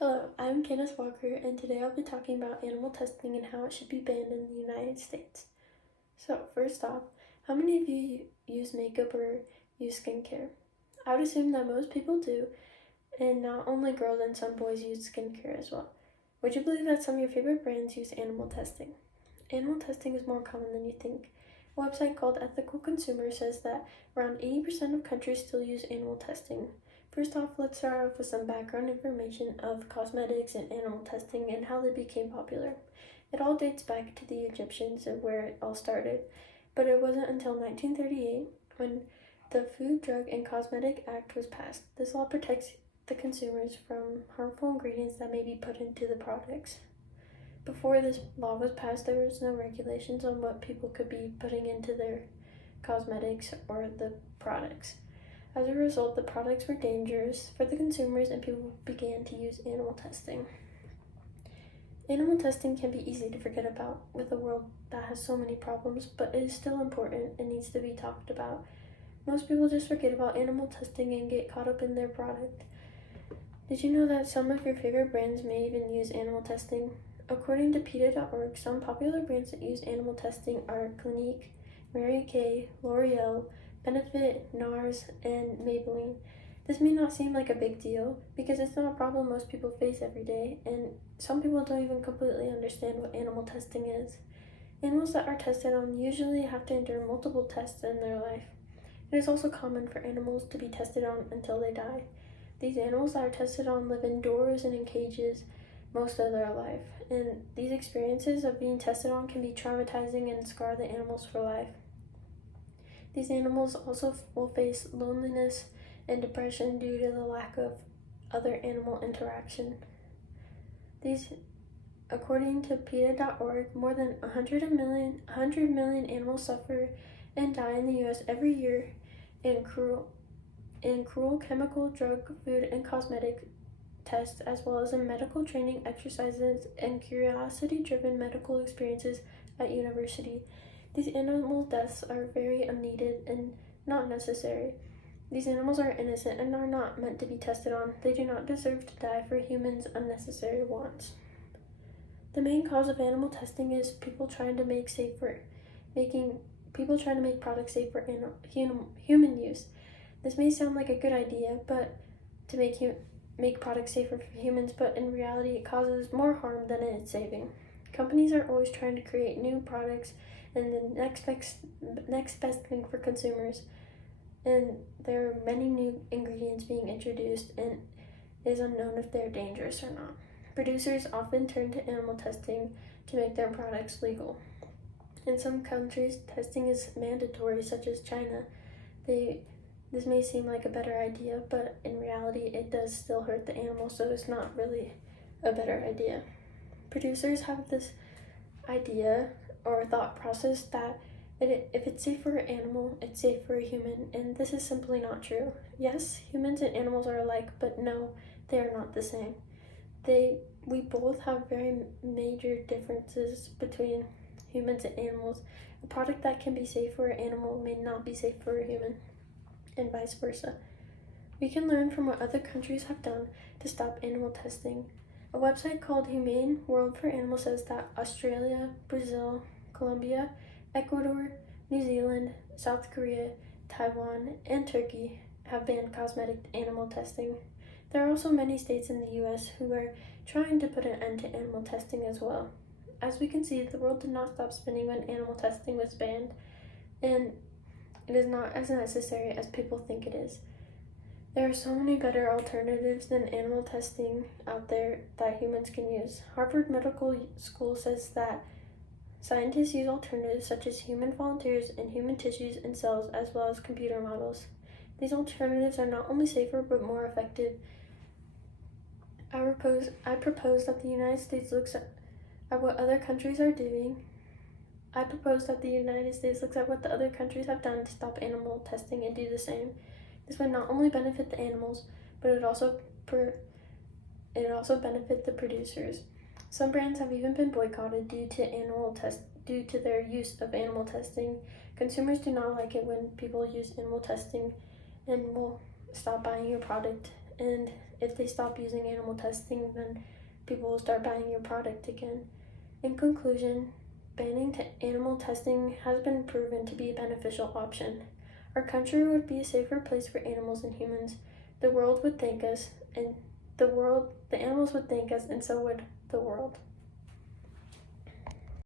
Hello, I'm Candace Walker, and today I'll be talking about animal testing and how it should be banned in the United States. So, first off, how many of you use makeup or use skincare? I would assume that most people do, and not only girls and some boys use skincare as well. Would you believe that some of your favorite brands use animal testing? Animal testing is more common than you think. A website called Ethical Consumer says that around 80% of countries still use animal testing. First off, let's start off with some background information of cosmetics and animal testing and how they became popular. It all dates back to the Egyptians and where it all started, but it wasn't until 1938 when the Food, Drug, and Cosmetic Act was passed. This law protects the consumers from harmful ingredients that may be put into the products. Before this law was passed, there was no regulations on what people could be putting into their cosmetics or the products. As a result, the products were dangerous for the consumers and people began to use animal testing. Animal testing can be easy to forget about with a world that has so many problems, but it is still important and needs to be talked about. Most people just forget about animal testing and get caught up in their product. Did you know that some of your favorite brands may even use animal testing? According to PETA.org, some popular brands that use animal testing are Clinique, Mary Kay, L'Oreal, Benefit, NARS, and Maybelline. This may not seem like a big deal because it's not a problem most people face every day, and some people don't even completely understand what animal testing is. Animals that are tested on usually have to endure multiple tests in their life. It is also common for animals to be tested on until they die. These animals that are tested on live indoors and in cages most of their life, and these experiences of being tested on can be traumatizing and scar the animals for life. These animals also will face loneliness and depression due to the lack of other animal interaction. According to PETA.org, more than 100 million animals suffer and die in the U.S. every year in cruel chemical, drug, food, and cosmetic tests, as well as in medical training exercises and curiosity-driven medical experiences at university. These animal deaths are very unneeded and not necessary. These animals are innocent and are not meant to be tested on. They do not deserve to die for humans' unnecessary wants. The main cause of animal testing is people trying to make products safe for human use. This may sound like a good idea, but to make products safer for humans, but in reality it causes more harm than it is saving. Companies are always trying to create new products and the next best thing for consumers. And there are many new ingredients being introduced, and it is unknown if they're dangerous or not. Producers often turn to animal testing to make their products legal. In some countries, testing is mandatory, such as China. This may seem like a better idea, but in reality, it does still hurt the animal, so it's not really a better idea. Producers have this idea or thought process that if it's safe for an animal, it's safe for a human, and this is simply not true. Yes, humans and animals are alike, but no, they are not the same. We both have very major differences between humans and animals. A product that can be safe for an animal may not be safe for a human, and vice versa. We can learn from what other countries have done to stop animal testing. A website called Humane World for Animals says that Australia, Brazil, Colombia, Ecuador, New Zealand, South Korea, Taiwan, and Turkey have banned cosmetic animal testing. There are also many states in the U.S. who are trying to put an end to animal testing as well. As we can see, the world did not stop spinning when animal testing was banned, and it is not as necessary as people think it is. There are so many better alternatives than animal testing out there that humans can use. Harvard Medical School says that scientists use alternatives such as human volunteers and human tissues and cells, as well as computer models. These alternatives are not only safer but more effective. I propose that the United States looks at what other countries are doing. I propose that the United States looks at what the other countries have done to stop animal testing and do the same. This would not only benefit the animals, but it also benefit the producers. Some brands have even been boycotted due to their use of animal testing. Consumers do not like it when people use animal testing and will stop buying your product and if they stop using animal testing, then people will start buying your product again. In conclusion, banning animal testing has been proven to be a beneficial option. Our country would be a safer place for animals and humans. The world would thank us, and the animals would thank us, and so would the world.